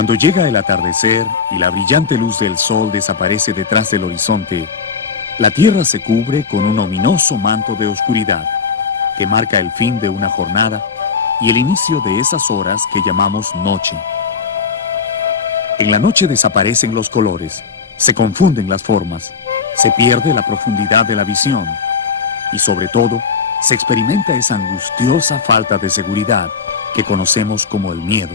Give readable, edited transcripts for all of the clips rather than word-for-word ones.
Cuando llega el atardecer y la brillante luz del sol desaparece detrás del horizonte, la tierra se cubre con un ominoso manto de oscuridad que marca el fin de una jornada y el inicio de esas horas que llamamos noche. En la noche desaparecen los colores, se confunden las formas, se pierde la profundidad de la visión y sobre todo se experimenta esa angustiosa falta de seguridad que conocemos como el miedo.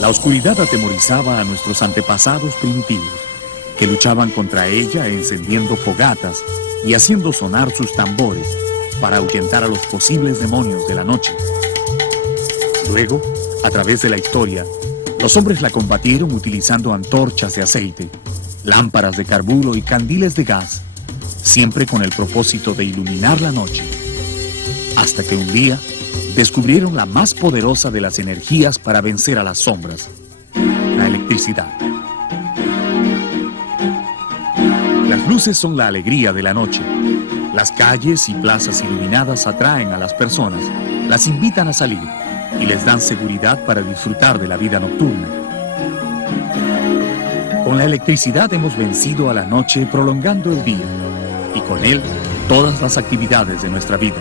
La oscuridad atemorizaba a nuestros antepasados primitivos, que luchaban contra ella encendiendo fogatas y haciendo sonar sus tambores para ahuyentar a los posibles demonios de la noche. Luego, a través de la historia, los hombres la combatieron utilizando antorchas de aceite, lámparas de carburo y candiles de gas, siempre con el propósito de iluminar la noche. Hasta que un día descubrieron la más poderosa de las energías para vencer a las sombras, la electricidad. Las luces son la alegría de la noche. Las calles y plazas iluminadas atraen a las personas, las invitan a salir y les dan seguridad para disfrutar de la vida nocturna. Con la electricidad hemos vencido a la noche prolongando el día y con él todas las actividades de nuestra vida.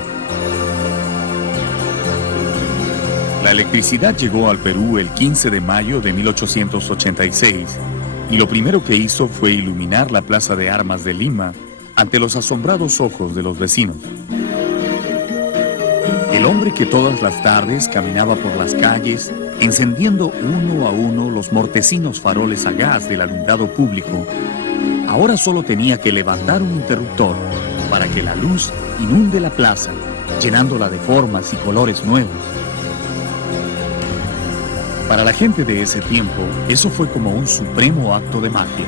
La electricidad llegó al Perú el 15 de mayo de 1886 y lo primero que hizo fue iluminar la Plaza de Armas de Lima ante los asombrados ojos de los vecinos. El hombre que todas las tardes caminaba por las calles encendiendo uno a uno los mortecinos faroles a gas del alumbrado público, ahora solo tenía que levantar un interruptor para que la luz inunde la plaza, llenándola de formas y colores nuevos. Para la gente de ese tiempo, eso fue como un supremo acto de magia.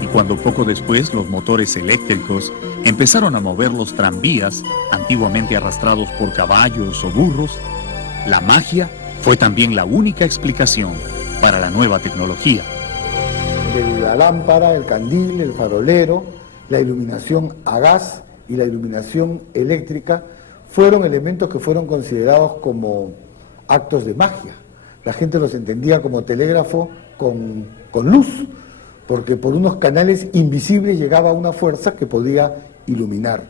Y cuando poco después los motores eléctricos empezaron a mover los tranvías, antiguamente arrastrados por caballos o burros, la magia fue también la única explicación para la nueva tecnología. La lámpara, el candil, el farolero, la iluminación a gas y la iluminación eléctrica fueron elementos que fueron considerados como actos de magia. La gente los entendía como telégrafo con luz, porque por unos canales invisibles llegaba una fuerza que podía iluminar.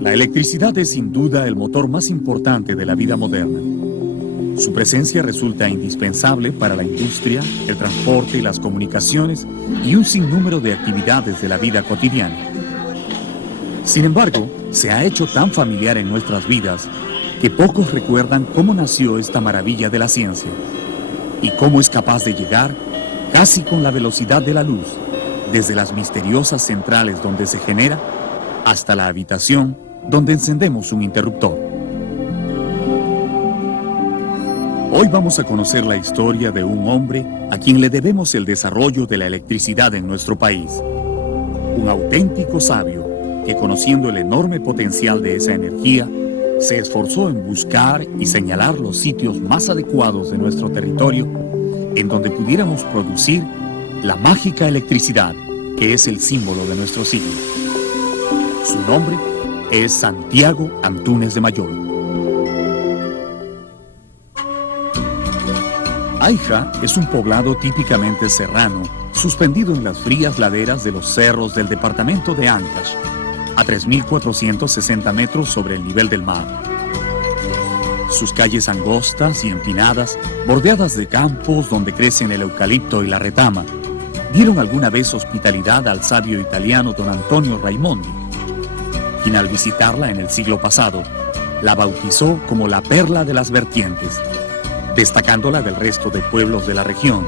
La electricidad es sin duda el motor más importante de la vida moderna. Su presencia resulta indispensable para la industria, el transporte, las comunicaciones y un sinnúmero de actividades de la vida cotidiana. Sin embargo, se ha hecho tan familiar en nuestras vidas que pocos recuerdan cómo nació esta maravilla de la ciencia y cómo es capaz de llegar casi con la velocidad de la luz, desde las misteriosas centrales donde se genera hasta la habitación donde encendemos un interruptor. Hoy vamos a conocer la historia de un hombre a quien le debemos el desarrollo de la electricidad en nuestro país. Un auténtico sabio que, conociendo el enorme potencial de esa energía, se esforzó en buscar y señalar los sitios más adecuados de nuestro territorio en donde pudiéramos producir la mágica electricidad que es el símbolo de nuestro siglo. Su nombre es Santiago Antúnez de Mayor. Aija es un poblado típicamente serrano, suspendido en las frías laderas de los cerros del departamento de Ancash, a 3.460 metros sobre el nivel del mar. Sus calles angostas y empinadas, bordeadas de campos donde crecen el eucalipto y la retama, dieron alguna vez hospitalidad al sabio italiano don Antonio Raimondi, quien al visitarla en el siglo pasado, la bautizó como la perla de las vertientes, destacándola del resto de pueblos de la región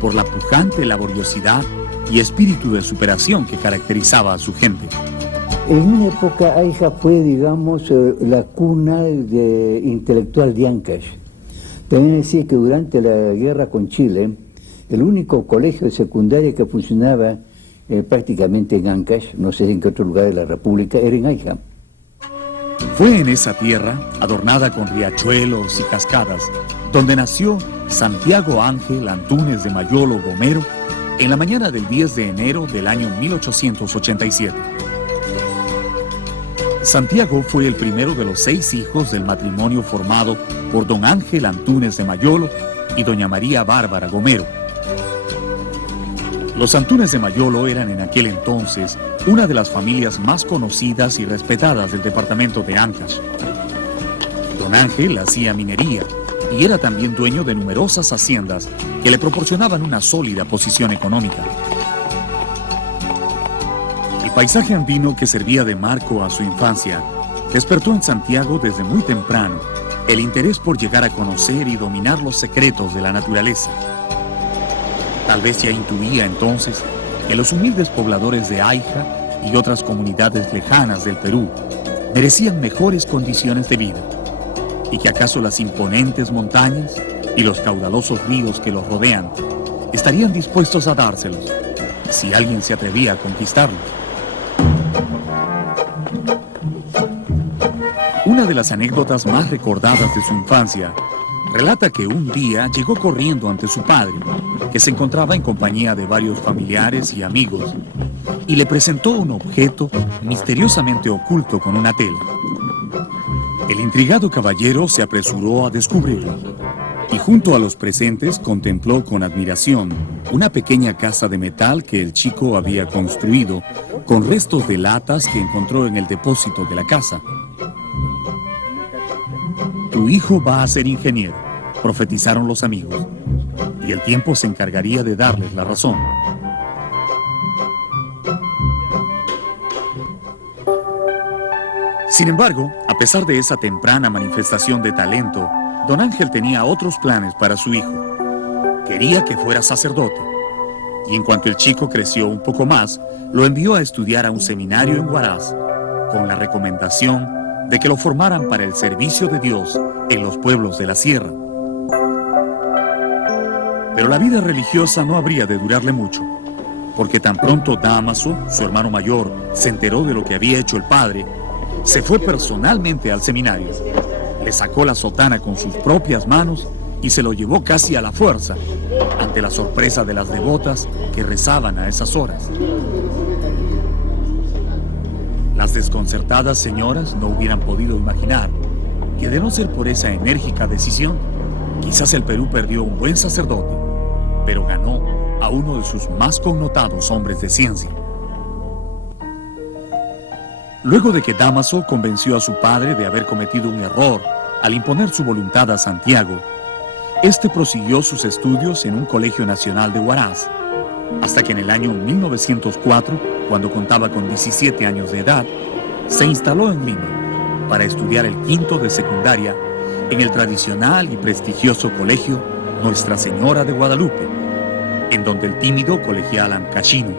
por la pujante laboriosidad y espíritu de superación que caracterizaba a su gente. En una época Aija fue, digamos, la cuna intelectual de Ancash. También decía que durante la guerra con Chile, el único colegio de secundaria que funcionaba prácticamente en Ancash, no sé en qué otro lugar de la República, era en Aija. Fue en esa tierra, adornada con riachuelos y cascadas, donde nació Santiago Ángel Antúnez de Mayolo Gomero en la mañana del 10 de enero del año 1887. Santiago fue el primero de los 6 hijos del matrimonio formado por don Ángel Antúnez de Mayolo y doña María Bárbara Gomero. Los Antúnez de Mayolo eran en aquel entonces una de las familias más conocidas y respetadas del departamento de Ancash. Don Ángel hacía minería y era también dueño de numerosas haciendas que le proporcionaban una sólida posición económica. El paisaje andino que servía de marco a su infancia despertó en Santiago desde muy temprano el interés por llegar a conocer y dominar los secretos de la naturaleza. Tal vez ya intuía entonces que los humildes pobladores de Aija y otras comunidades lejanas del Perú merecían mejores condiciones de vida y que acaso las imponentes montañas y los caudalosos ríos que los rodean estarían dispuestos a dárselos si alguien se atrevía a conquistarlos. Una de las anécdotas más recordadas de su infancia relata que un día llegó corriendo ante su padre, que se encontraba en compañía de varios familiares y amigos, y le presentó un objeto misteriosamente oculto con una tela. El intrigado caballero se apresuró a descubrirlo, y junto a los presentes contempló con admiración una pequeña casa de metal que el chico había construido con restos de latas que encontró en el depósito de la casa. Tu hijo va a ser ingeniero, profetizaron los amigos, y el tiempo se encargaría de darles la razón. Sin embargo, a pesar de esa temprana manifestación de talento, don Ángel tenía otros planes para su hijo. Quería que fuera sacerdote, y en cuanto el chico creció un poco más, lo envió a estudiar a un seminario en Huaraz, con la recomendación de que lo formaran para el servicio de Dios en los pueblos de la sierra. Pero la vida religiosa no habría de durarle mucho, porque tan pronto Dámaso, su hermano mayor, se enteró de lo que había hecho el padre, se fue personalmente al seminario, le sacó la sotana con sus propias manos y se lo llevó casi a la fuerza, ante la sorpresa de las devotas que rezaban a esas horas. Las desconcertadas señoras no hubieran podido imaginar que, de no ser por esa enérgica decisión, quizás el Perú perdió un buen sacerdote, pero ganó a uno de sus más connotados hombres de ciencia. Luego de que Dámaso convenció a su padre de haber cometido un error al imponer su voluntad a Santiago, este prosiguió sus estudios en un colegio nacional de Huaraz, hasta que en el año 1904, cuando contaba con 17 años de edad, se instaló en Lima para estudiar el quinto de secundaria en el tradicional y prestigioso colegio Nuestra Señora de Guadalupe, en donde el tímido colegial ancashino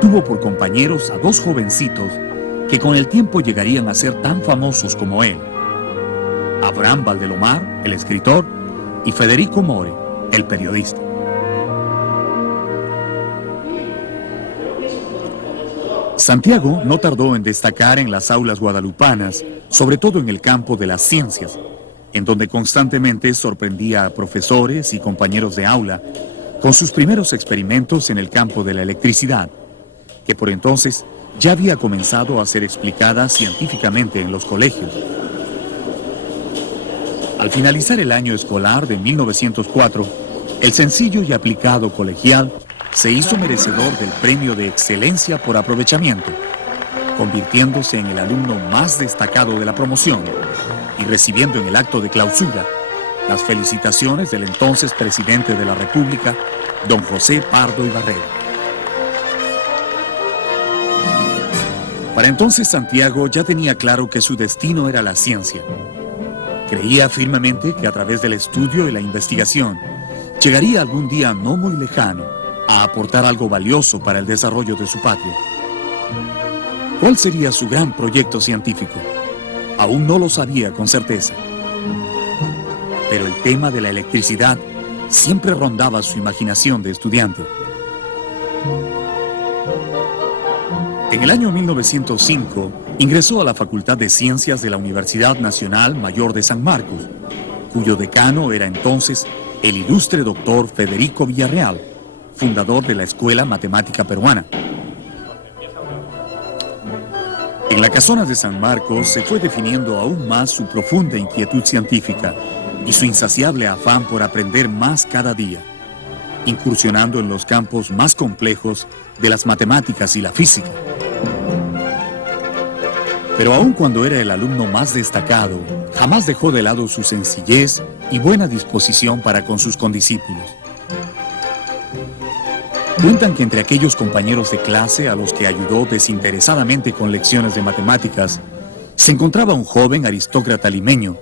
tuvo por compañeros a 2 jovencitos que con el tiempo llegarían a ser tan famosos como él: Abraham Valdelomar, el escritor, y Federico More, el periodista. Santiago no tardó en destacar en las aulas guadalupanas, sobre todo en el campo de las ciencias, en donde constantemente sorprendía a profesores y compañeros de aula con sus primeros experimentos en el campo de la electricidad, que por entonces ya había comenzado a ser explicada científicamente en los colegios. Al finalizar el año escolar de 1904, el sencillo y aplicado colegial se hizo merecedor del premio de excelencia por aprovechamiento, convirtiéndose en el alumno más destacado de la promoción y recibiendo en el acto de clausura las felicitaciones del entonces presidente de la República, don José Pardo y Barreda. Para entonces Santiago ya tenía claro que su destino era la ciencia. Creía firmemente que a través del estudio y la investigación llegaría algún día no muy lejano a aportar algo valioso para el desarrollo de su patria. ¿Cuál sería su gran proyecto científico? Aún no lo sabía con certeza. Pero el tema de la electricidad siempre rondaba su imaginación de estudiante. En el año 1905 ingresó a la Facultad de Ciencias de la Universidad Nacional Mayor de San Marcos, cuyo decano era entonces el ilustre doctor Federico Villarreal, fundador de la Escuela Matemática Peruana. En la casona de San Marcos se fue definiendo aún más su profunda inquietud científica y su insaciable afán por aprender más cada día, incursionando en los campos más complejos de las matemáticas y la física. Pero aun cuando era el alumno más destacado, jamás dejó de lado su sencillez y buena disposición para con sus condiscípulos. Cuentan que entre aquellos compañeros de clase a los que ayudó desinteresadamente con lecciones de matemáticas, se encontraba un joven aristócrata limeño,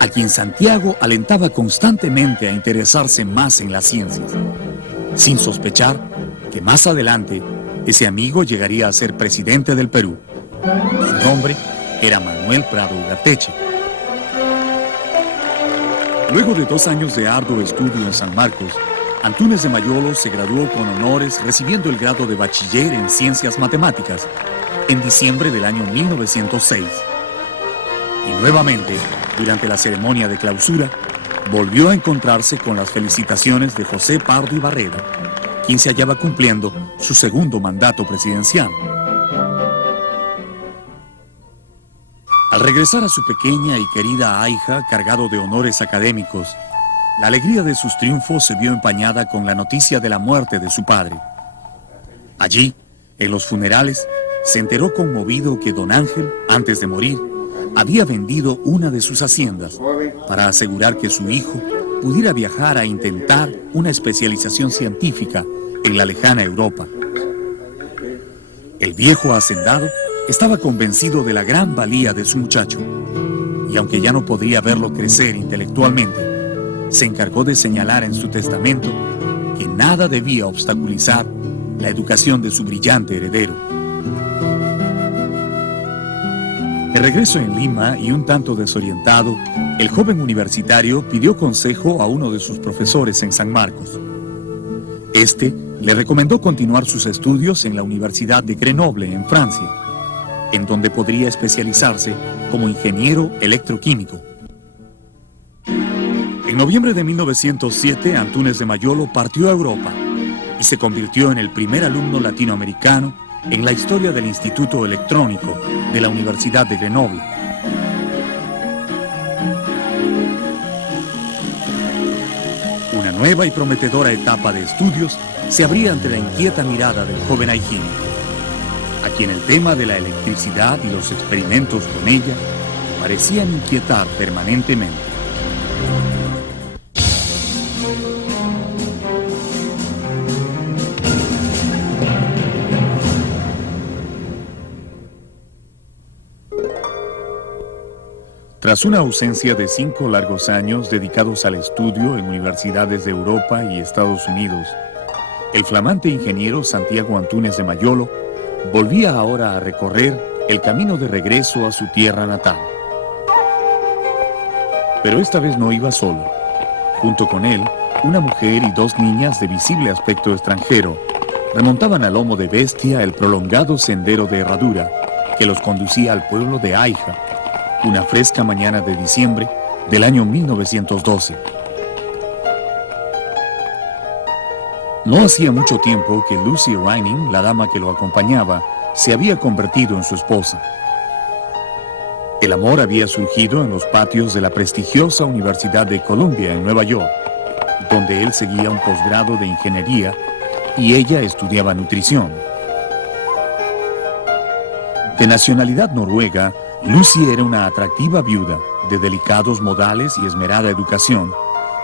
a quien Santiago alentaba constantemente a interesarse más en las ciencias, sin sospechar que más adelante ese amigo llegaría a ser presidente del Perú. Su nombre era Manuel Prado Ugarteche. Luego de 2 años de arduo estudio en San Marcos, Antúnez de Mayolo se graduó con honores recibiendo el grado de bachiller en Ciencias Matemáticas en diciembre del año 1906. Y nuevamente, durante la ceremonia de clausura, volvió a encontrarse con las felicitaciones de José Pardo y Barreda, quien se hallaba cumpliendo su segundo mandato presidencial. Al regresar a su pequeña y querida Aija cargado de honores académicos, la alegría de sus triunfos se vio empañada con la noticia de la muerte de su padre. Allí, en los funerales, se enteró conmovido que don Ángel, antes de morir, había vendido una de sus haciendas para asegurar que su hijo pudiera viajar a intentar una especialización científica en la lejana Europa. El viejo hacendado estaba convencido de la gran valía de su muchacho, y aunque ya no podría verlo crecer intelectualmente, se encargó de señalar en su testamento que nada debía obstaculizar la educación de su brillante heredero. De regreso en Lima y un tanto desorientado, el joven universitario pidió consejo a uno de sus profesores en San Marcos. Este le recomendó continuar sus estudios en la Universidad de Grenoble, en Francia, en donde podría especializarse como ingeniero electroquímico. En noviembre de 1907, Antúnez de Mayolo partió a Europa y se convirtió en el primer alumno latinoamericano en la historia del Instituto Electrónico de la Universidad de Grenoble. Una nueva y prometedora etapa de estudios se abría ante la inquieta mirada del joven aijín, a quien el tema de la electricidad y los experimentos con ella parecían inquietar permanentemente. Tras una ausencia de 5 largos años dedicados al estudio en universidades de Europa y Estados Unidos, el flamante ingeniero Santiago Antúnez de Mayolo volvía ahora a recorrer el camino de regreso a su tierra natal. Pero esta vez no iba solo. Junto con él, una mujer y 2 niñas de visible aspecto extranjero remontaban a lomo de bestia el prolongado sendero de herradura que los conducía al pueblo de Aija, una fresca mañana de diciembre del año 1912. No hacía mucho tiempo que Lucy Reining, la dama que lo acompañaba, se había convertido en su esposa. El amor había surgido en los patios de la prestigiosa Universidad de Columbia en Nueva York, donde él seguía un posgrado de ingeniería y ella estudiaba nutrición. De nacionalidad noruega, Lucy era una atractiva viuda de delicados modales y esmerada educación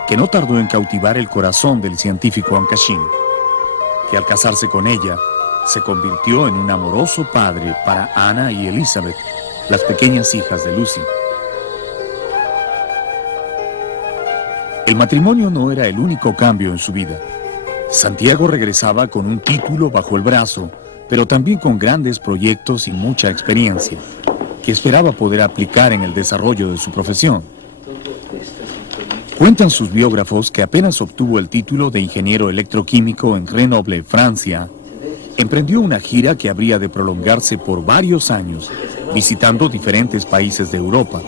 que no tardó en cautivar el corazón del científico Ancashino, que al casarse con ella se convirtió en un amoroso padre para Anna y Elizabeth, las pequeñas hijas de Lucy. El matrimonio no era el único cambio en su vida. Santiago regresaba con un título bajo el brazo, pero también con grandes proyectos y mucha experiencia, que esperaba poder aplicar en el desarrollo de su profesión. Cuentan sus biógrafos que apenas obtuvo el título de ingeniero electroquímico en Grenoble, Francia, emprendió una gira que habría de prolongarse por varios años, visitando diferentes países de Europa.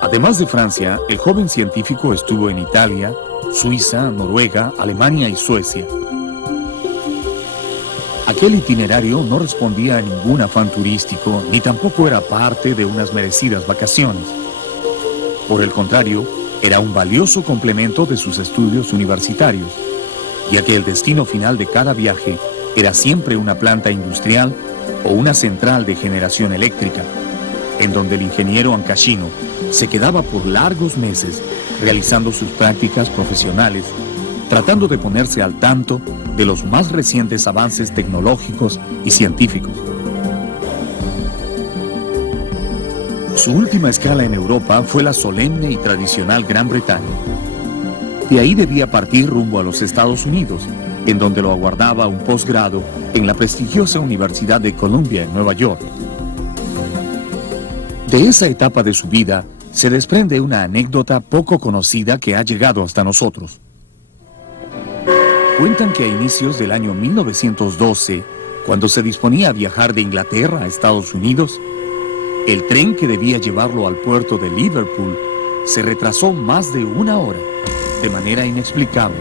Además de Francia, el joven científico estuvo en Italia, Suiza, Noruega, Alemania y Suecia. Aquel itinerario no respondía a ningún afán turístico, ni tampoco era parte de unas merecidas vacaciones. Por el contrario, era un valioso complemento de sus estudios universitarios, ya que el destino final de cada viaje era siempre una planta industrial o una central de generación eléctrica, en donde el ingeniero Ancashino se quedaba por largos meses realizando sus prácticas profesionales, tratando de ponerse al tanto de los más recientes avances tecnológicos y científicos. Su última escala en Europa fue la solemne y tradicional Gran Bretaña. De ahí debía partir rumbo a los Estados Unidos, en donde lo aguardaba un posgrado en la prestigiosa Universidad de Columbia en Nueva York. De esa etapa de su vida se desprende una anécdota poco conocida que ha llegado hasta nosotros. Cuentan que a inicios del año 1912, cuando se disponía a viajar de Inglaterra a Estados Unidos, el tren que debía llevarlo al puerto de Liverpool se retrasó más de una hora, de manera inexplicable,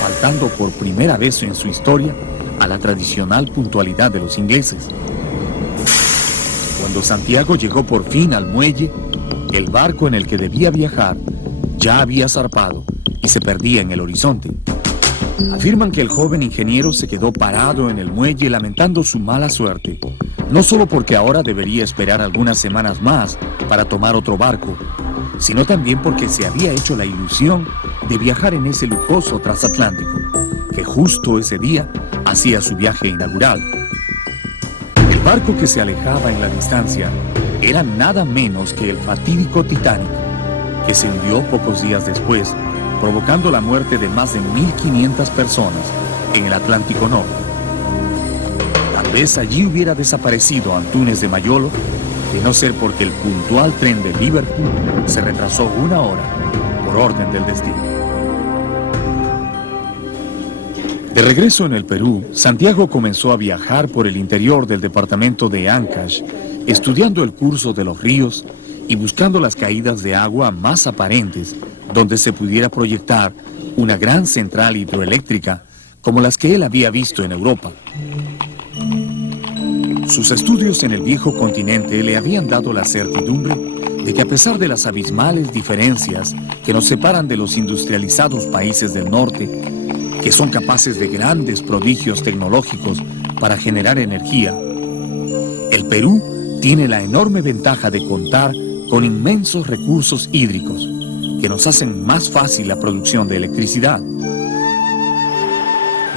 faltando por primera vez en su historia a la tradicional puntualidad de los ingleses. Cuando Santiago llegó por fin al muelle, el barco en el que debía viajar ya había zarpado y se perdía en el horizonte. Afirman que el joven ingeniero se quedó parado en el muelle lamentando su mala suerte, no solo porque ahora debería esperar algunas semanas más para tomar otro barco, sino también porque se había hecho la ilusión de viajar en ese lujoso transatlántico, que justo ese día hacía su viaje inaugural. El barco que se alejaba en la distancia era nada menos que el fatídico Titanic, que se hundió pocos días después, provocando la muerte de más de 1.500 personas en el Atlántico Norte. Tal vez allí hubiera desaparecido Antúnez de Mayolo, de no ser porque el puntual tren de Liverpool se retrasó una hora por orden del destino. De regreso en el Perú, Santiago comenzó a viajar por el interior del departamento de Ancash, estudiando el curso de los ríos y buscando las caídas de agua más aparentes donde se pudiera proyectar una gran central hidroeléctrica como las que él había visto en Europa. Sus estudios en el viejo continente le habían dado la certidumbre de que a pesar de las abismales diferencias que nos separan de los industrializados países del norte, que son capaces de grandes prodigios tecnológicos para generar energía, el Perú tiene la enorme ventaja de contar con inmensos recursos hídricos que nos hacen más fácil la producción de electricidad.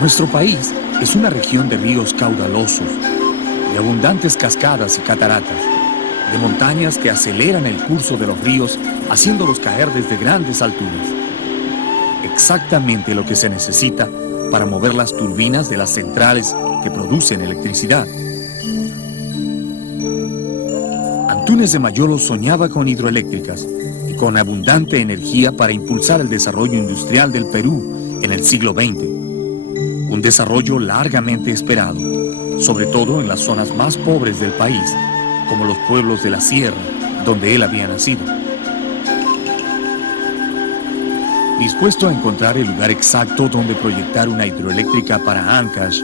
Nuestro país es una región de ríos caudalosos, de abundantes cascadas y cataratas, de montañas que aceleran el curso de los ríos haciéndolos caer desde grandes alturas. Exactamente lo que se necesita para mover las turbinas de las centrales que producen electricidad. Antúnez de Mayolo soñaba con hidroeléctricas y con abundante energía para impulsar el desarrollo industrial del Perú en el siglo XX. Un desarrollo largamente esperado, sobre todo en las zonas más pobres del país, como los pueblos de la sierra, donde él había nacido. Dispuesto a encontrar el lugar exacto donde proyectar una hidroeléctrica para Ancash,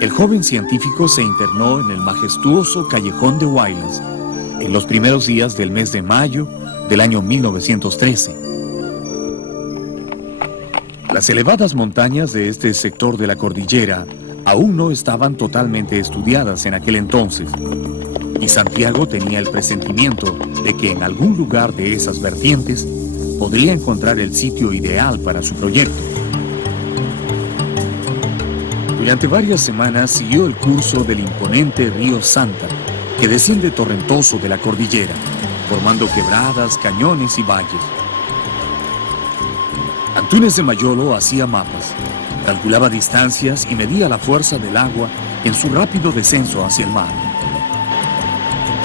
el joven científico se internó en el majestuoso Callejón de Huaylas, en los primeros días del mes de mayo del año 1913. Las elevadas montañas de este sector de la cordillera aún no estaban totalmente estudiadas en aquel entonces, y Santiago tenía el presentimiento de que en algún lugar de esas vertientes podría encontrar el sitio ideal para su proyecto. Durante varias semanas siguió el curso del imponente río Santa, que desciende torrentoso de la cordillera, formando quebradas, cañones y valles. Antúnez de Mayolo hacía mapas, calculaba distancias y medía la fuerza del agua en su rápido descenso hacia el mar.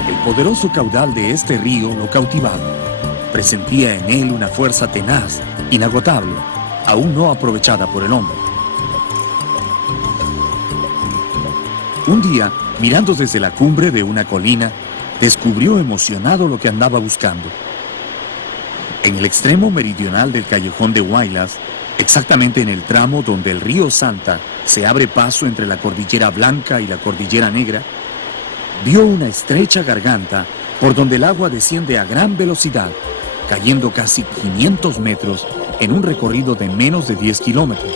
El poderoso caudal de este río lo cautivaba. Presentía en él una fuerza tenaz, inagotable, aún no aprovechada por el hombre. Un día, mirando desde la cumbre de una colina, descubrió emocionado lo que andaba buscando. En el extremo meridional del callejón de Huaylas, exactamente en el tramo donde el río Santa se abre paso entre la Cordillera Blanca y la Cordillera Negra, vio una estrecha garganta por donde el agua desciende a gran velocidad, cayendo casi 500 metros en un recorrido de menos de 10 kilómetros.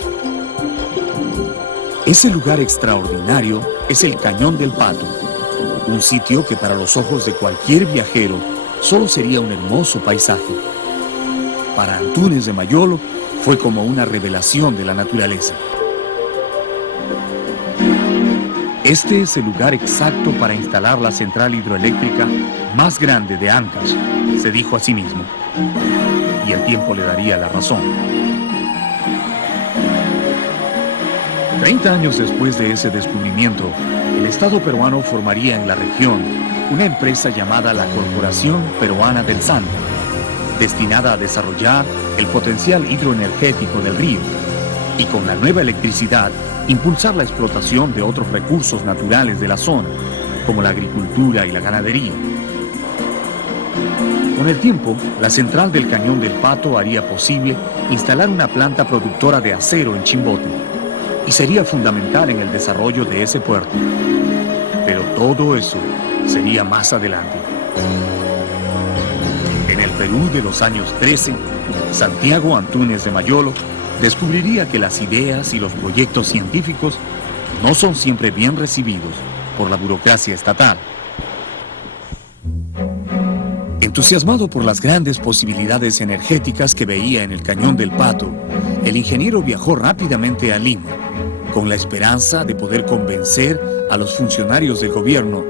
Ese lugar extraordinario es el Cañón del Pato, un sitio que para los ojos de cualquier viajero solo sería un hermoso paisaje. Para Antúnez de Mayolo fue como una revelación de la naturaleza. Este es el lugar exacto para instalar la central hidroeléctrica más grande de Ancash, se dijo a sí mismo, y el tiempo le daría la razón. 30 años después de ese descubrimiento, el Estado peruano formaría en la región una empresa llamada la Corporación Peruana del Santa, destinada a desarrollar el potencial hidroenergético del río y con la nueva electricidad impulsar la explotación de otros recursos naturales de la zona, como la agricultura y la ganadería. Con el tiempo, la central del Cañón del Pato haría posible instalar una planta productora de acero en Chimbote, y sería fundamental en el desarrollo de ese puerto. Pero todo eso sería más adelante. En el Perú de los años 13, Santiago Antúnez de Mayolo descubriría que las ideas y los proyectos científicos no son siempre bien recibidos por la burocracia estatal. Entusiasmado por las grandes posibilidades energéticas que veía en el Cañón del Pato, el ingeniero viajó rápidamente a Lima, con la esperanza de poder convencer a los funcionarios del gobierno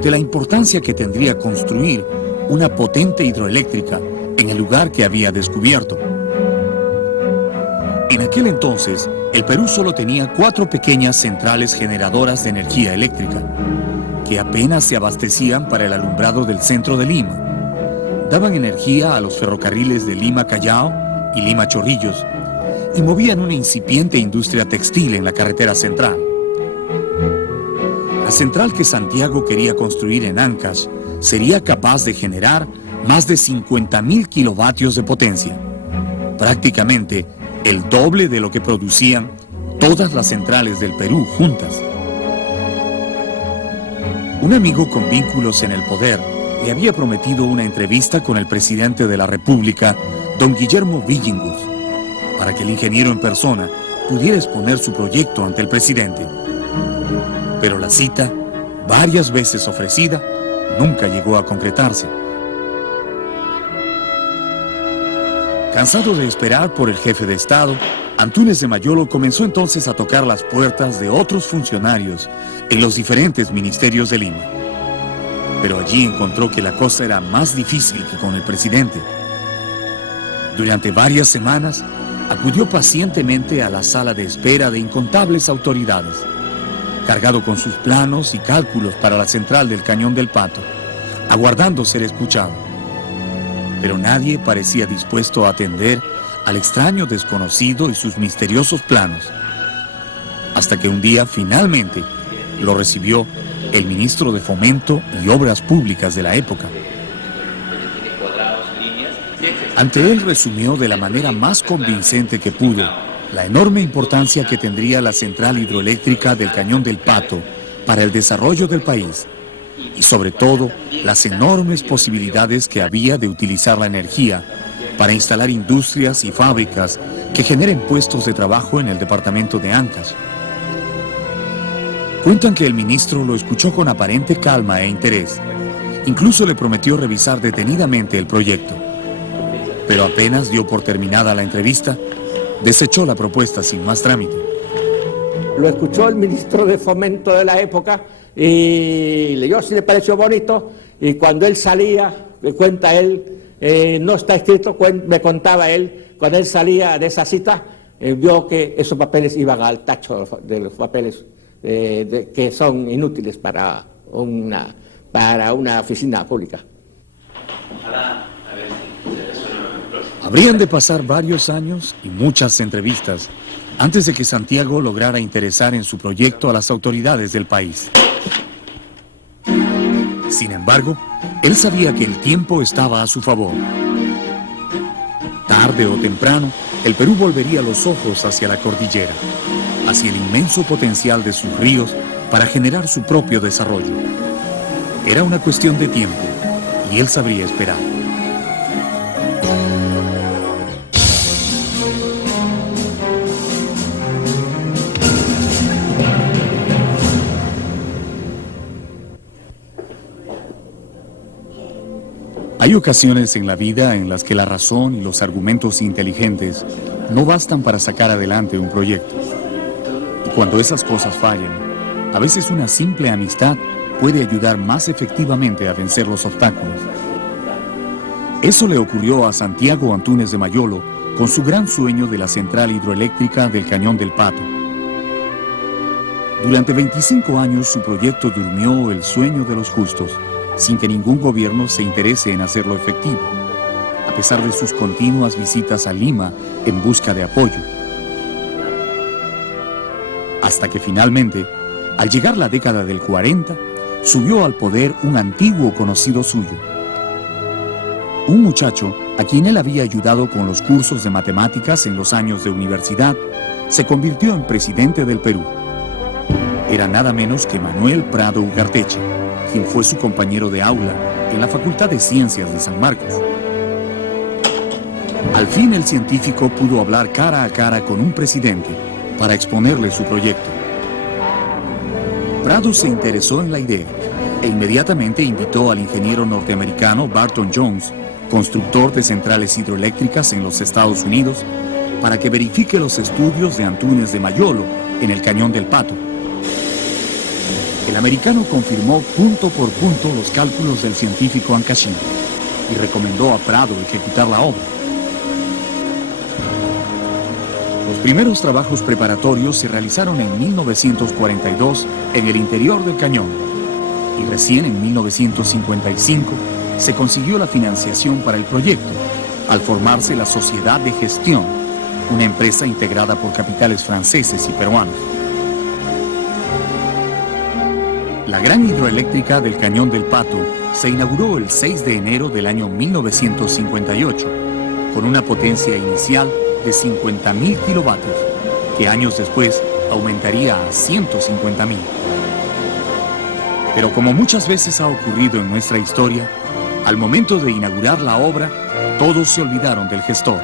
de la importancia que tendría construir una potente hidroeléctrica en el lugar que había descubierto. En aquel entonces, el Perú solo tenía 4 pequeñas centrales generadoras de energía eléctrica, que apenas se abastecían para el alumbrado del centro de Lima. Daban energía a los ferrocarriles de Lima-Callao y Lima-Chorrillos, y movían una incipiente industria textil en la carretera central. La central que Santiago quería construir en Ancash sería capaz de generar más de 50.000 kilovatios de potencia, prácticamente el doble de lo que producían todas las centrales del Perú juntas. Un amigo con vínculos en el poder le había prometido una entrevista con el presidente de la República, don Guillermo Villingus, para que el ingeniero en persona pudiera exponer su proyecto ante el presidente. Pero la cita, varias veces ofrecida, nunca llegó a concretarse. Cansado de esperar por el jefe de Estado, Antúnez de Mayolo comenzó entonces a tocar las puertas de otros funcionarios en los diferentes ministerios de Lima. Pero allí encontró que la cosa era más difícil que con el presidente. Durante varias semanas, acudió pacientemente a la sala de espera de incontables autoridades, cargado con sus planos y cálculos para la central del Cañón del Pato, aguardando ser escuchado. Pero nadie parecía dispuesto a atender al extraño desconocido y sus misteriosos planos, hasta que un día finalmente lo recibió el ministro de Fomento y Obras Públicas de la época. Ante él resumió de la manera más convincente que pudo la enorme importancia que tendría la central hidroeléctrica del Cañón del Pato para el desarrollo del país y sobre todo las enormes posibilidades que había de utilizar la energía para instalar industrias y fábricas que generen puestos de trabajo en el departamento de Ancash. Cuentan que el ministro lo escuchó con aparente calma e interés. Incluso le prometió revisar detenidamente el proyecto. Pero apenas dio por terminada la entrevista, desechó la propuesta sin más trámite. Lo escuchó el ministro de Fomento de la época y leyó si le pareció bonito, y cuando él salía, me cuenta él, no está escrito, me contaba él, cuando él salía de esa cita, vio que esos papeles iban al tacho de los papeles que son inútiles para una oficina pública. Habrían de pasar varios años y muchas entrevistas antes de que Santiago lograra interesar en su proyecto a las autoridades del país. Sin embargo, él sabía que el tiempo estaba a su favor. Tarde o temprano, el Perú volvería los ojos hacia la cordillera, hacia el inmenso potencial de sus ríos para generar su propio desarrollo. Era una cuestión de tiempo y él sabría esperar. Hay ocasiones en la vida en las que la razón y los argumentos inteligentes no bastan para sacar adelante un proyecto. Y cuando esas cosas fallan, a veces una simple amistad puede ayudar más efectivamente a vencer los obstáculos. Eso le ocurrió a Santiago Antúnez de Mayolo con su gran sueño de la central hidroeléctrica del Cañón del Pato. Durante 25 años su proyecto durmió el sueño de los justos, sin que ningún gobierno se interese en hacerlo efectivo, a pesar de sus continuas visitas a Lima en busca de apoyo. Hasta que finalmente, al llegar la década del 40, subió al poder un antiguo conocido suyo. Un muchacho a quien él había ayudado con los cursos de matemáticas en los años de universidad, se convirtió en presidente del Perú. Era nada menos que Manuel Prado Ugarteche, quien fue su compañero de aula en la Facultad de Ciencias de San Marcos. Al fin el científico pudo hablar cara a cara con un presidente para exponerle su proyecto. Prado se interesó en la idea e inmediatamente invitó al ingeniero norteamericano Barton Jones, constructor de centrales hidroeléctricas en los Estados Unidos, para que verifique los estudios de Antúnez de Mayolo en el Cañón del Pato. El americano confirmó punto por punto los cálculos del científico Ancashino y recomendó a Prado ejecutar la obra. Los primeros trabajos preparatorios se realizaron en 1942 en el interior del cañón y recién en 1955 se consiguió la financiación para el proyecto al formarse la Sociedad de Gestión, una empresa integrada por capitales franceses y peruanos. La gran hidroeléctrica del Cañón del Pato se inauguró el 6 de enero del año 1958, con una potencia inicial de 50.000 kilovatios, que años después aumentaría a 150.000. Pero como muchas veces ha ocurrido en nuestra historia, al momento de inaugurar la obra, todos se olvidaron del gestor.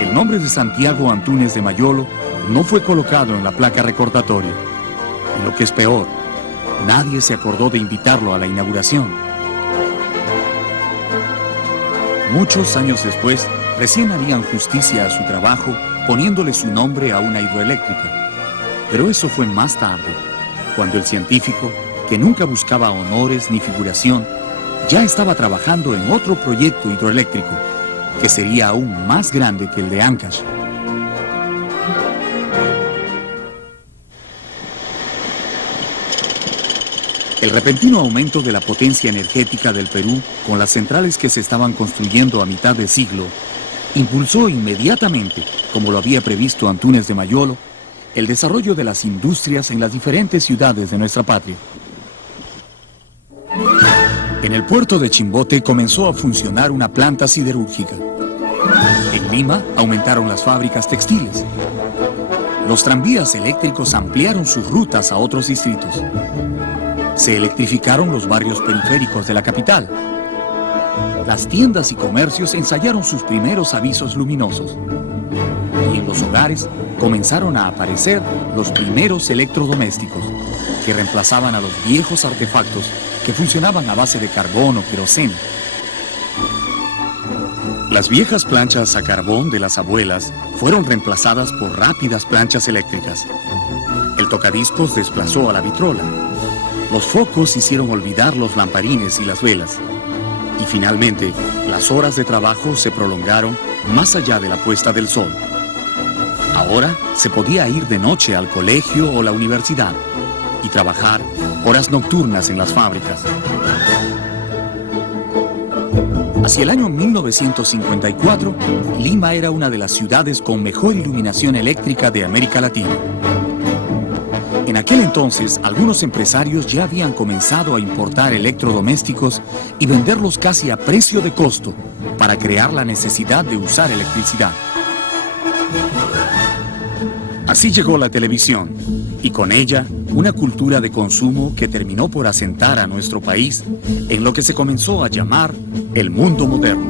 El nombre de Santiago Antúnez de Mayolo no fue colocado en la placa recordatoria. Y lo que es peor, nadie se acordó de invitarlo a la inauguración. Muchos años después, recién harían justicia a su trabajo poniéndole su nombre a una hidroeléctrica. Pero eso fue más tarde, cuando el científico, que nunca buscaba honores ni figuración, ya estaba trabajando en otro proyecto hidroeléctrico, que sería aún más grande que el de Ancash. El repentino aumento de la potencia energética del Perú con las centrales que se estaban construyendo a mitad de siglo impulsó inmediatamente, como lo había previsto Antúnez de Mayolo, el desarrollo de las industrias en las diferentes ciudades de nuestra patria. En el puerto de Chimbote comenzó a funcionar una planta siderúrgica. En Lima aumentaron las fábricas textiles. Los tranvías eléctricos ampliaron sus rutas a otros distritos. Se electrificaron los barrios periféricos de la capital. Las tiendas y comercios ensayaron sus primeros avisos luminosos. Y en los hogares comenzaron a aparecer los primeros electrodomésticos, que reemplazaban a los viejos artefactos que funcionaban a base de carbón o queroseno. Las viejas planchas a carbón de las abuelas fueron reemplazadas por rápidas planchas eléctricas. El tocadiscos desplazó a la vitrola. Los focos hicieron olvidar los lamparines y las velas. Y finalmente, las horas de trabajo se prolongaron más allá de la puesta del sol. Ahora se podía ir de noche al colegio o la universidad y trabajar horas nocturnas en las fábricas. Hacia el año 1954, Lima era una de las ciudades con mejor iluminación eléctrica de América Latina. En aquel entonces, algunos empresarios ya habían comenzado a importar electrodomésticos y venderlos casi a precio de costo para crear la necesidad de usar electricidad. Así llegó la televisión y con ella una cultura de consumo que terminó por asentar a nuestro país en lo que se comenzó a llamar el mundo moderno.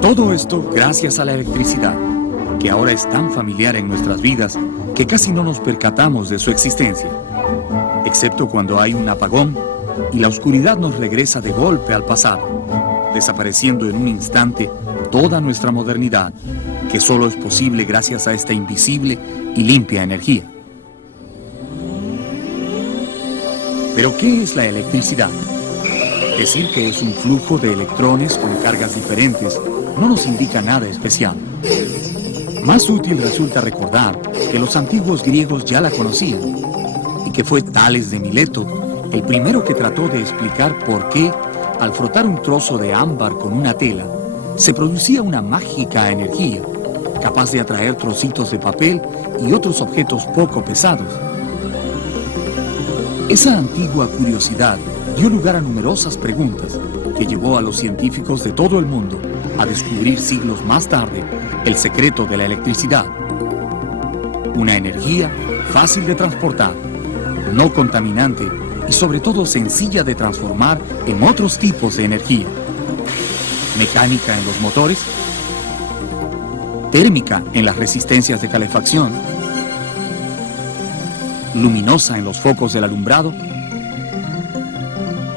Todo esto gracias a la electricidad, que ahora es tan familiar en nuestras vidas que casi no nos percatamos de su existencia, excepto cuando hay un apagón y la oscuridad nos regresa de golpe al pasado, desapareciendo en un instante toda nuestra modernidad, que solo es posible gracias a esta invisible y limpia energía. ¿Pero qué es la electricidad? Decir que es un flujo de electrones con cargas diferentes no nos indica nada especial. Más útil resulta recordar que los antiguos griegos ya la conocían y que fue Tales de Mileto el primero que trató de explicar por qué, al frotar un trozo de ámbar con una tela, se producía una mágica energía capaz de atraer trocitos de papel y otros objetos poco pesados. Esa antigua curiosidad dio lugar a numerosas preguntas que llevó a los científicos de todo el mundo a descubrir siglos más tarde el secreto de la electricidad. Una energía fácil de transportar, no contaminante y sobre todo sencilla de transformar en otros tipos de energía. Mecánica en los motores, térmica en las resistencias de calefacción, luminosa en los focos del alumbrado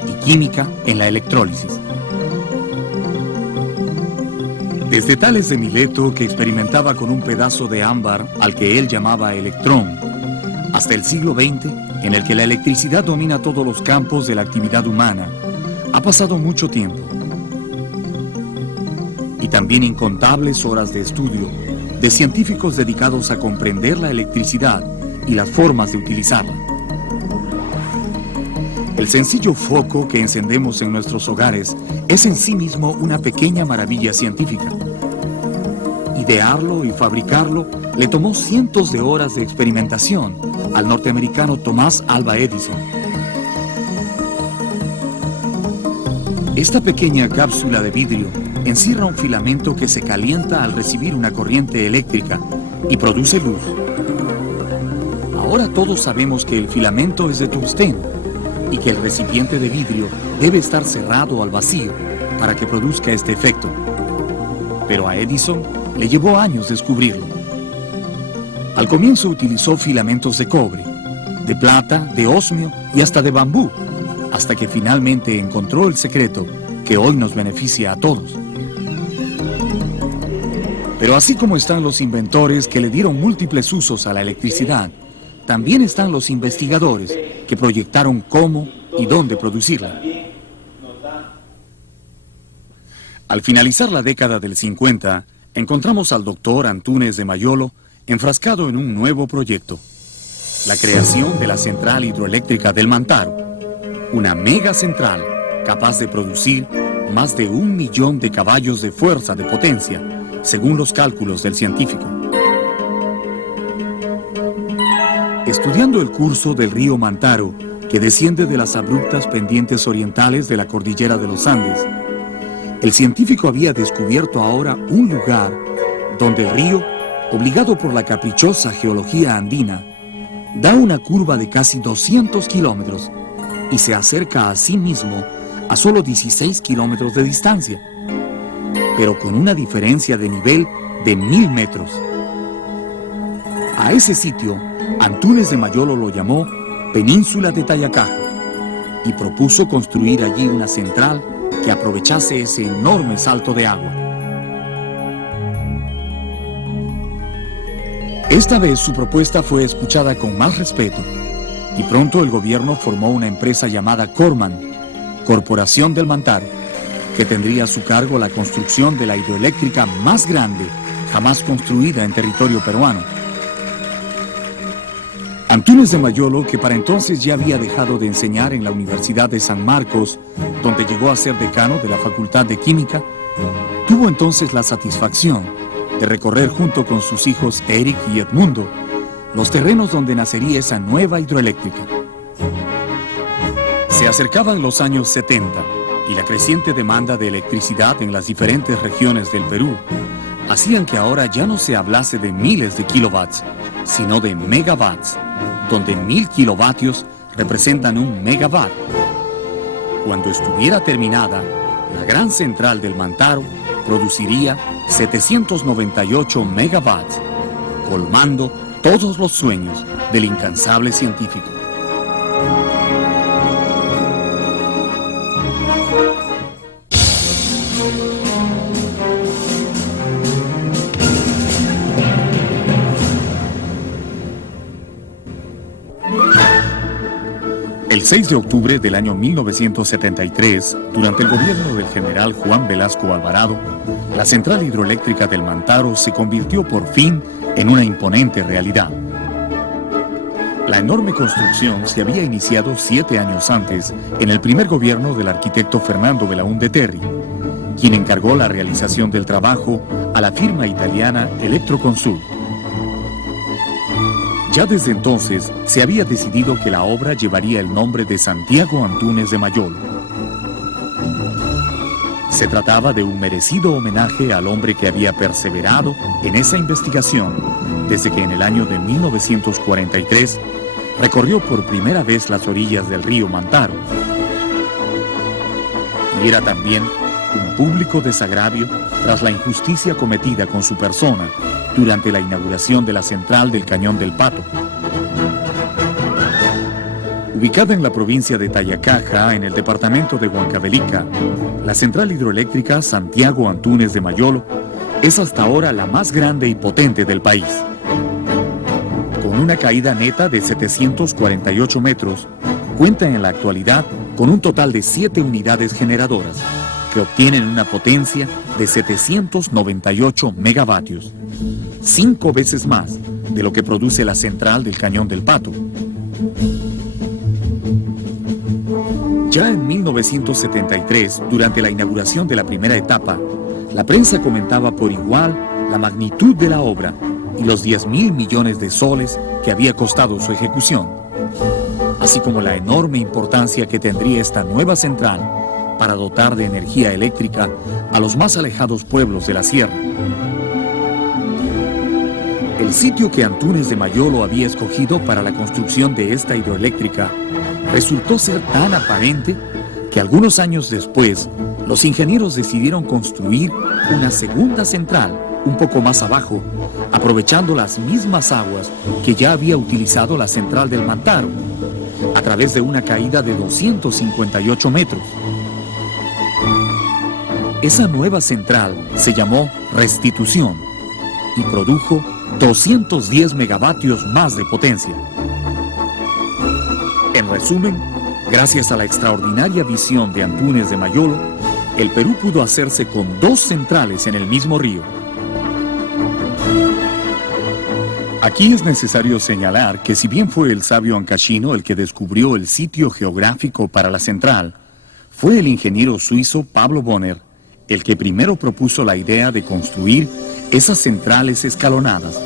y química en la electrólisis. Desde Tales de Mileto, que experimentaba con un pedazo de ámbar al que él llamaba electrón, hasta el siglo XX, en el que la electricidad domina todos los campos de la actividad humana, ha pasado mucho tiempo. Y también incontables horas de estudio de científicos dedicados a comprender la electricidad y las formas de utilizarla. El sencillo foco que encendemos en nuestros hogares es en sí mismo una pequeña maravilla científica. Idearlo y fabricarlo le tomó cientos de horas de experimentación al norteamericano Thomas Alva Edison. Esta pequeña cápsula de vidrio encierra un filamento que se calienta al recibir una corriente eléctrica y produce luz. Ahora todos sabemos que el filamento es de tungsteno y que el recipiente de vidrio debe estar cerrado al vacío para que produzca este efecto. Pero a Edison le llevó años descubrirlo. Al comienzo utilizó filamentos de cobre, de plata, de osmio y hasta de bambú, hasta que finalmente encontró el secreto que hoy nos beneficia a todos. Pero así como están los inventores que le dieron múltiples usos a la electricidad, también están los investigadores que proyectaron cómo y dónde producirla. Al finalizar la década del 50, encontramos al doctor Antúnez de Mayolo enfrascado en un nuevo proyecto: la creación de la central hidroeléctrica del Mantaro, una mega central capaz de producir más de 1 millón de caballos de fuerza de potencia, según los cálculos del científico. Estudiando el curso del río Mantaro, que desciende de las abruptas pendientes orientales de la cordillera de los Andes, el científico había descubierto ahora un lugar donde el río, obligado por la caprichosa geología andina, da una curva de casi 200 kilómetros y se acerca a sí mismo a solo 16 kilómetros de distancia. pero con una diferencia de nivel de 1000 metros. A ese sitio, Antúnez de Mayolo lo llamó Península de Tayacaja y propuso construir allí una central que aprovechase ese enorme salto de agua. Esta vez su propuesta fue escuchada con más respeto y pronto el gobierno formó una empresa llamada Corman, Corporación del Mantaro, que tendría a su cargo la construcción de la hidroeléctrica más grande jamás construida en territorio peruano. Antúnez de Mayolo, que para entonces ya había dejado de enseñar en la Universidad de San Marcos, donde llegó a ser decano de la Facultad de Química, tuvo entonces la satisfacción de recorrer junto con sus hijos Eric y Edmundo los terrenos donde nacería esa nueva hidroeléctrica. Se acercaban los años 70 y la creciente demanda de electricidad en las diferentes regiones del Perú hacían que ahora ya no se hablase de miles de kilovatios, sino de megawatts, donde 1000 kilovatios representan un megawatt. Cuando estuviera terminada, la gran central del Mantaro produciría 798 megawatts, colmando todos los sueños del incansable científico. El 6 de octubre del año 1973, durante el gobierno del general Juan Velasco Alvarado, la central hidroeléctrica del Mantaro se convirtió por fin en una imponente realidad. La enorme construcción se había iniciado 7 años antes, en el primer gobierno del arquitecto Fernando Belaúnde Terry, quien encargó la realización del trabajo a la firma italiana Electroconsult. Ya desde entonces se había decidido que la obra llevaría el nombre de Santiago Antúnez de Mayolo. Se trataba de un merecido homenaje al hombre que había perseverado en esa investigación desde que en el año de 1943 recorrió por primera vez las orillas del río Mantaro. Y era también un público desagravio tras la injusticia cometida con su persona durante la inauguración de la central del Cañón del Pato. Ubicada en la provincia de Tayacaja, en el departamento de Huancavelica, la central hidroeléctrica Santiago Antúnez de Mayolo es hasta ahora la más grande y potente del país. Con una caída neta de 748 metros, cuenta en la actualidad con un total de 7 unidades generadoras, que obtienen una potencia de 798 megavatios, 5 veces más de lo que produce la central del Cañón del Pato. Ya en 1973, durante la inauguración de la primera etapa, la prensa comentaba por igual la magnitud de la obra y los 10.000 millones de soles que había costado su ejecución, así como la enorme importancia que tendría esta nueva central para dotar de energía eléctrica a los más alejados pueblos de la sierra. El sitio que Antúnez de Mayolo había escogido para la construcción de esta hidroeléctrica resultó ser tan aparente que algunos años después los ingenieros decidieron construir una segunda central un poco más abajo, aprovechando las mismas aguas que ya había utilizado la central del Mantaro, a través de una caída de 258 metros. Esa nueva central se llamó Restitución y produjo 210 megavatios más de potencia. En resumen, gracias a la extraordinaria visión de Antúnez de Mayolo, el Perú pudo hacerse con 2 centrales en el mismo río. Aquí es necesario señalar que si bien fue el sabio ancashino el que descubrió el sitio geográfico para la central, fue el ingeniero suizo Pablo Bonner el que primero propuso la idea de construir esas centrales escalonadas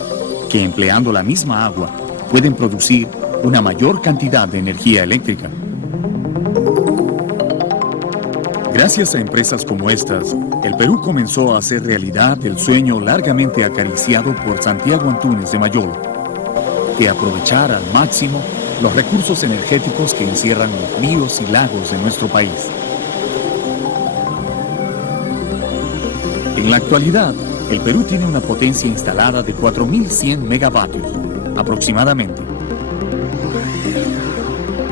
que, empleando la misma agua, pueden producir una mayor cantidad de energía eléctrica. Gracias a empresas como estas, el Perú comenzó a hacer realidad el sueño largamente acariciado por Santiago Antúnez de Mayolo, de aprovechar al máximo los recursos energéticos que encierran los ríos y lagos de nuestro país. En En la actualidad, el Perú tiene una potencia instalada de 4.100 megavatios, aproximadamente.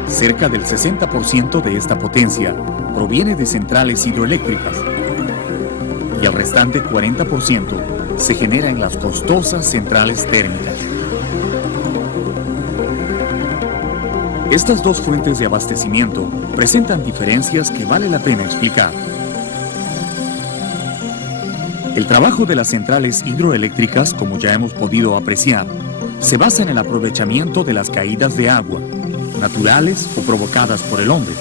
Cerca del 60% de esta potencia proviene de centrales hidroeléctricas y el restante 40% se genera en las costosas centrales térmicas. Estas dos fuentes de abastecimiento presentan diferencias que vale la pena explicar. El trabajo de las centrales hidroeléctricas, como ya hemos podido apreciar, se basa en el aprovechamiento de las caídas de agua, naturales o provocadas por el hombre.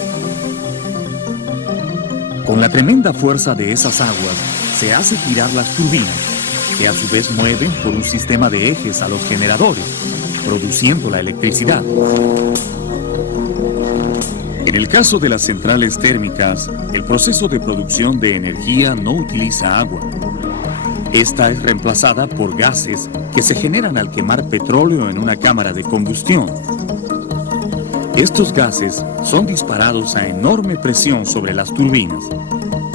Con la tremenda fuerza de esas aguas, se hace girar las turbinas, que a su vez mueven por un sistema de ejes a los generadores, produciendo la electricidad. En el caso de las centrales térmicas, el proceso de producción de energía no utiliza agua. Esta es reemplazada por gases que se generan al quemar petróleo en una cámara de combustión. Estos gases son disparados a enorme presión sobre las turbinas,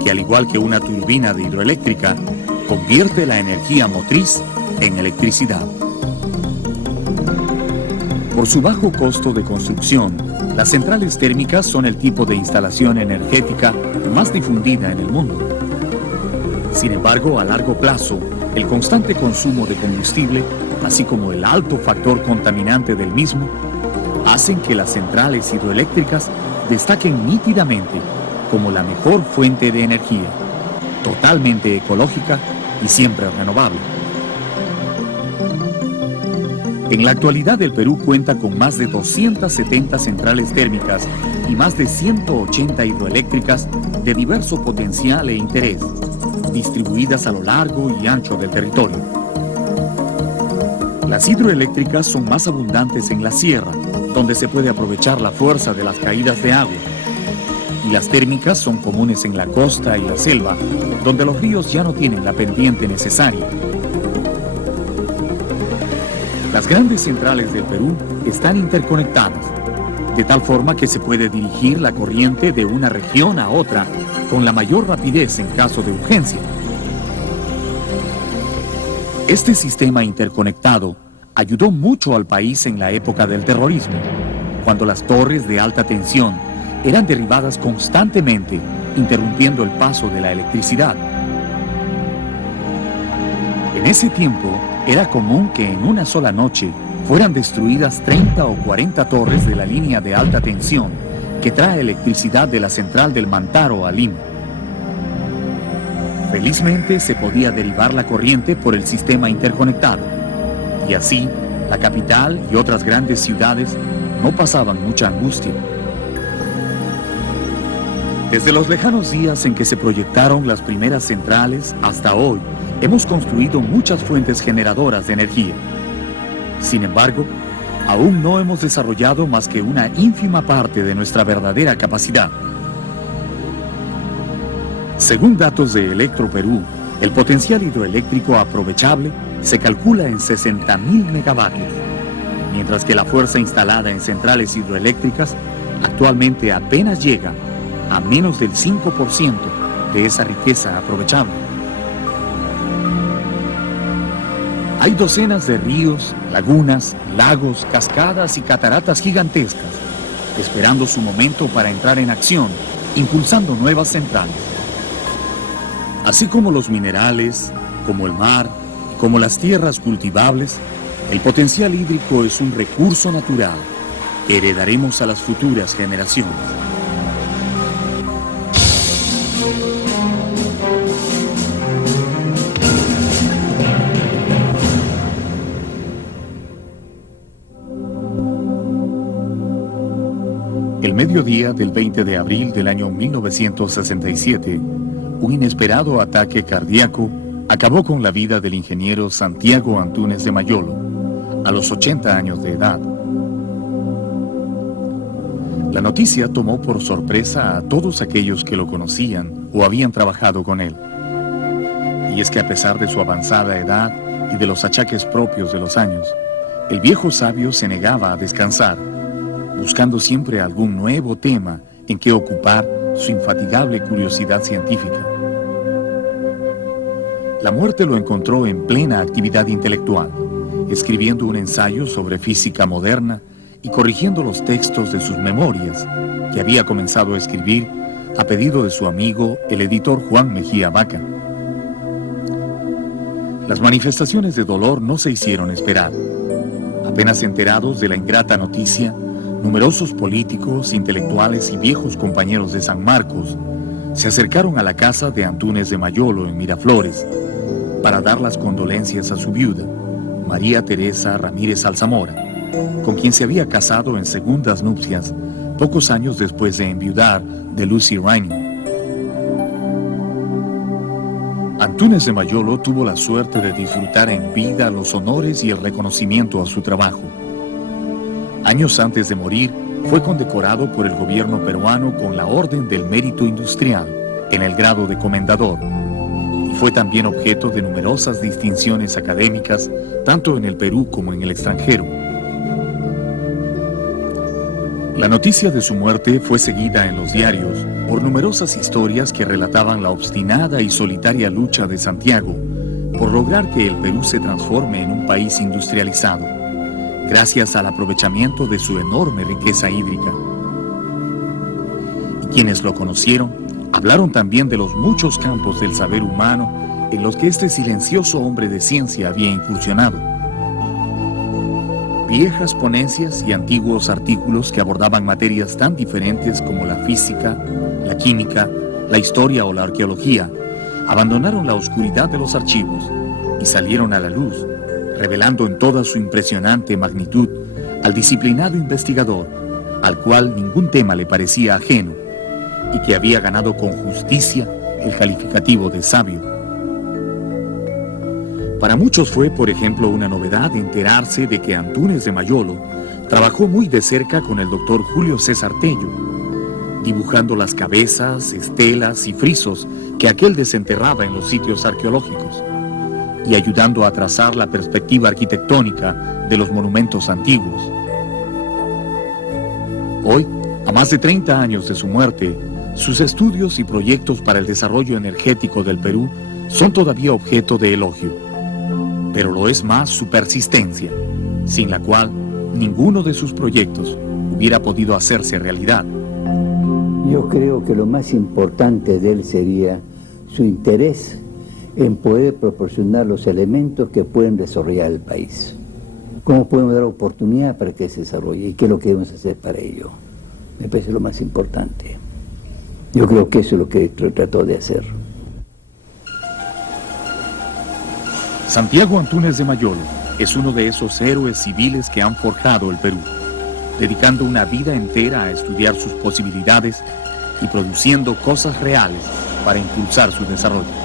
que al igual que una turbina de hidroeléctrica, convierte la energía motriz en electricidad. Por su bajo costo de construcción, las centrales térmicas son el tipo de instalación energética más difundida en el mundo. Sin embargo, a largo plazo, el constante consumo de combustible, así como el alto factor contaminante del mismo, hacen que las centrales hidroeléctricas destaquen nítidamente como la mejor fuente de energía, totalmente ecológica y siempre renovable. En la actualidad, el Perú cuenta con más de 270 centrales térmicas y más de 180 hidroeléctricas de diverso potencial e interés, distribuidas a lo largo y ancho del territorio. Las hidroeléctricas son más abundantes en la sierra, donde se puede aprovechar la fuerza de las caídas de agua, y las térmicas son comunes en la costa y la selva, donde los ríos ya no tienen la pendiente necesaria. Las grandes centrales del Perú están interconectadas, de tal forma que se puede dirigir la corriente de una región a otra con la mayor rapidez en caso de urgencia. Este sistema interconectado ayudó mucho al país en la época del terrorismo, cuando las torres de alta tensión eran derribadas constantemente, interrumpiendo el paso de la electricidad. En ese tiempo, era común que en una sola noche fueran destruidas 30 o 40 torres de la línea de alta tensión que trae electricidad de la central del Mantaro a Lima. Felizmente se podía derivar la corriente por el sistema interconectado, y así la capital y otras grandes ciudades no pasaban mucha angustia. Desde los lejanos días en que se proyectaron las primeras centrales hasta hoy, hemos construido muchas fuentes generadoras de energía. Sin embargo, aún no hemos desarrollado más que una ínfima parte de nuestra verdadera capacidad. Según datos de Electroperú, el potencial hidroeléctrico aprovechable se calcula en 60.000 megavatios, mientras que la fuerza instalada en centrales hidroeléctricas actualmente apenas llega a menos del 5% de esa riqueza aprovechable. Hay docenas de ríos, lagunas, lagos, cascadas y cataratas gigantescas, esperando su momento para entrar en acción, impulsando nuevas centrales. Así como los minerales, como el mar, como las tierras cultivables, el potencial hídrico es un recurso natural que heredaremos a las futuras generaciones. El mediodía del 20 de abril del año 1967, un inesperado ataque cardíaco acabó con la vida del ingeniero Santiago Antúnez de Mayolo, a los 80 años de edad. La noticia tomó por sorpresa a todos aquellos que lo conocían o habían trabajado con él. Y es que a pesar de su avanzada edad y de los achaques propios de los años, el viejo sabio se negaba a descansar, buscando siempre algún nuevo tema en que ocupar su infatigable curiosidad científica. la muerte lo encontró en plena actividad intelectual, escribiendo un ensayo sobre física moderna y corrigiendo los textos de sus memorias, que había comenzado a escribir a pedido de su amigo, el editor Juan Mejía Vaca. Las manifestaciones de dolor no se hicieron esperar. Apenas enterados de la ingrata noticia, numerosos políticos, intelectuales y viejos compañeros de San Marcos se acercaron a la casa de Antúnez de Mayolo en Miraflores para dar las condolencias a su viuda, María Teresa Ramírez Alzamora, con quien se había casado en segundas nupcias pocos años después de enviudar de Lucy Rainey. Antúnez de Mayolo tuvo la suerte de disfrutar en vida los honores y el reconocimiento a su trabajo. Años antes de morir, fue condecorado por el gobierno peruano con la Orden del Mérito Industrial, en el grado de comendador, y fue también objeto de numerosas distinciones académicas, tanto en el Perú como en el extranjero. La noticia de su muerte fue seguida en los diarios por numerosas historias que relataban la obstinada y solitaria lucha de Santiago por lograr que el Perú se transforme en un país industrializado, gracias al aprovechamiento de su enorme riqueza hídrica. Y quienes lo conocieron hablaron también de los muchos campos del saber humano en los que este silencioso hombre de ciencia había incursionado. Viejas ponencias y antiguos artículos que abordaban materias tan diferentes como la física, la química, la historia o la arqueología, abandonaron la oscuridad de los archivos y salieron a la luz, revelando en toda su impresionante magnitud al disciplinado investigador, al cual ningún tema le parecía ajeno, y que había ganado con justicia el calificativo de sabio. Para muchos fue, por ejemplo, una novedad enterarse de que Antúnez de Mayolo trabajó muy de cerca con el doctor Julio César Tello, dibujando las cabezas, estelas y frisos que aquel desenterraba en los sitios arqueológicos, y ayudando a trazar la perspectiva arquitectónica de los monumentos antiguos. Hoy, a más de 30 años de su muerte, sus estudios y proyectos para el desarrollo energético del Perú son todavía objeto de elogio. Pero lo es más su persistencia, sin la cual ninguno de sus proyectos hubiera podido hacerse realidad. Yo creo que lo más importante de él sería su interés en poder proporcionar los elementos que pueden desarrollar el país. ¿Cómo podemos dar oportunidad para que se desarrolle? ¿Y qué es lo que debemos hacer para ello? Me parece lo más importante. Yo creo que eso es lo que trató de hacer. Santiago Antúnez de Mayolo es uno de esos héroes civiles que han forjado el Perú, dedicando una vida entera a estudiar sus posibilidades y produciendo cosas reales para impulsar su desarrollo.